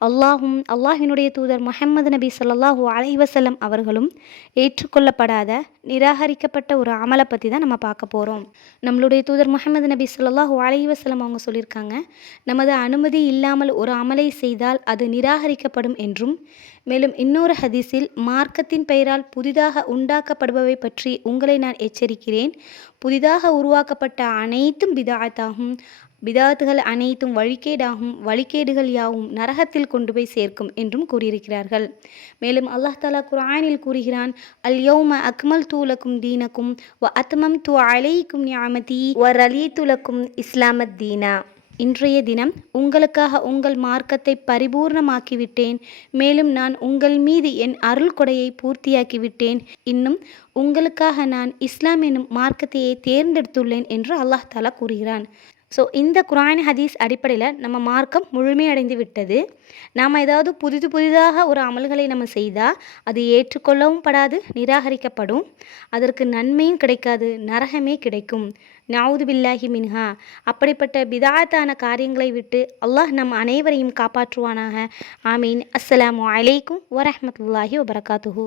அல்லாஹும் அல்லாஹினுடைய தூதர் முஹம்மது நபி சொல்லாஹூ அலைவசல்லம் அவர்களும் ஏற்றுக்கொள்ளப்படாத நிராகரிக்கப்பட்ட ஒரு அமலை பற்றி தான் நம்ம பார்க்க போகிறோம் நம்மளுடைய தூதர் முஹம்மது நபி சொல்லாஹூ அலைவசல்லம் அவங்க சொல்லியிருக்காங்க நமது அனுமதி இல்லாமல் ஒரு அமலை செய்தால் அது நிராகரிக்கப்படும் என்றும் மேலும் இன்னொரு ஹதீஸில் மார்க்கத்தின் பெயரால் புதிதாக உண்டாக்கப்படுபவை பற்றி உங்களை நான் எச்சரிக்கிறேன். புதிதாக உருவாக்கப்பட்ட அனைத்தும் பிதாத்தாகும் பிதாத்துகள் அனைத்தும் வழிகேடாகும் வழிகேடுகள் யாவும் நரகத்தில் கொண்டு போய் சேர்க்கும் என்றும் கூறியிருக்கிறார்கள். மேலும் அல்லாஹ் தாலா குர்ஆனில் கூறுகிறான் அல் யௌம அக்மல் தூலக்கும் தீனக்கும் வ அத்மம் து அலைக்கும் நியாமதி வ ரலீத்துலக்கும் இஸ்லாமத் தீனா. இன்றைய தினம் உங்களுக்காக உங்கள் மார்க்கத்தை பரிபூர்ணமாக்கிவிட்டேன். மேலும் நான் உங்கள் மீது என் அருள் கொடையை பூர்த்தியாக்கிவிட்டேன். இன்னும் உங்களுக்காக நான் இஸ்லாம் எனும் மார்க்கத்தையே தேர்ந்தெடுத்துள்ளேன் என்று அல்லாஹ் தாலா கூறுகிறான். ஸோ இந்த குரான் ஹதீஸ் அடிப்படையில் நம்ம மார்க்கம் முழுமையடைந்து விட்டது. நாம் ஏதாவது புதிது புதிதாக ஒரு அமல்களை நம்ம செய்தால் அது ஏற்றுக்கொள்ளவும் படாது நிராகரிக்கப்படும். அதற்கு நன்மையும் கிடைக்காது நரகமே கிடைக்கும். நவுது பில்லாஹி மின்ஹா. அப்படிப்பட்ட பிதாத்தான காரியங்களை விட்டு அல்லாஹ் நம் அனைவரையும் காப்பாற்றுவானாக. ஆமீன். அஸ்ஸலாமு அலைக்கும் வரஹமத்துல்லாஹி வபரகாத்துஹூ.